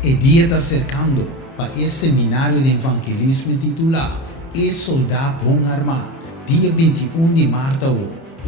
El dia está cercando para esse seminário de evangelismo intitulado E Soldado Bom Armado, dia 21 de março.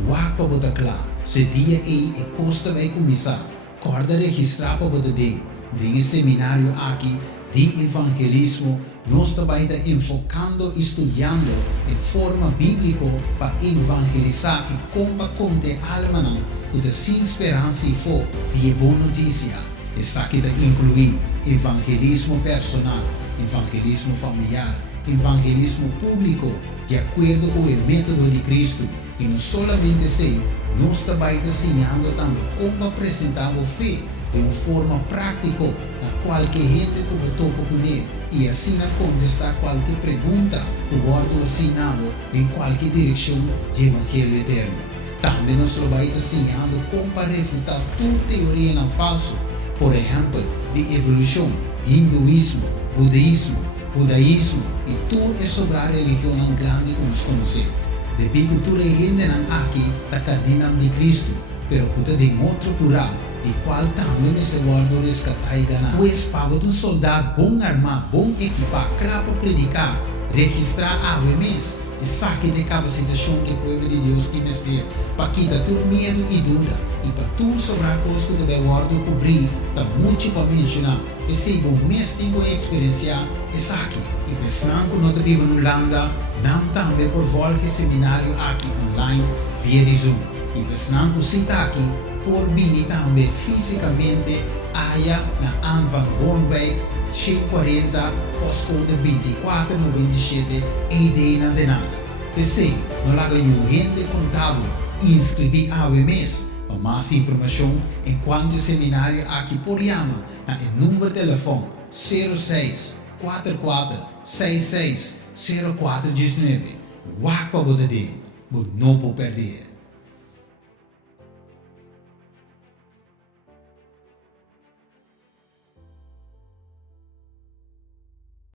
Waka boda claro, se dia e costa vai começar. Corda registrar para boda dentro. Nesse seminário aqui de evangelismo, nós também estamos enfocando, estudando de forma bíblica para evangelizar e compartilhar alma com a sem esperança e fé de boa notícia. Essa aqui inclui evangelismo personal, evangelismo familiar, evangelismo público, de acordo com o método de Cristo. E não somente isso, nós também estamos ensinando também como apresentar a fé de uma forma prática a qualquer gente que toca com ele e assim contestar qualquer pergunta que o assinado em qualquer direção de evangelho eterno. Também nós vamos ensinando como refutar toda teoria não falsa, por exemplo, de evolução, hinduísmo, budaísmo e tudo é sobre a religião grande que nós conhecemos. De cultura gente aqui da cadena de Cristo, pero que tem outro plural, de qual também esse guardo resgatar e ganhar. Pois para um soldado bom armado, bom equipado, claro para predicar, registrar a mês, e saque de capacitação que o povo de Deus tem que ter, para quitar todo medo e dúvida, e para tudo sobre a coisa que deve guardar cobrir, está muito para mencionar. Esse bom mês tem que experienciar esse aqui. E pensando que nós vivemos na Holanda, não também por volta seminário aqui online via de Zoom. E pensando que você está aqui, por vir também fisicamente allá na Anvan Bonweg 640, postcode 2497, Edena de nada. Pensei, não lá ganhou gente contábil, inscrevi a mês. Para mais informação, enquanto seminário aqui por Yama, na número de telefone 06 44 66 0419. Waka Bodade, não pode perder.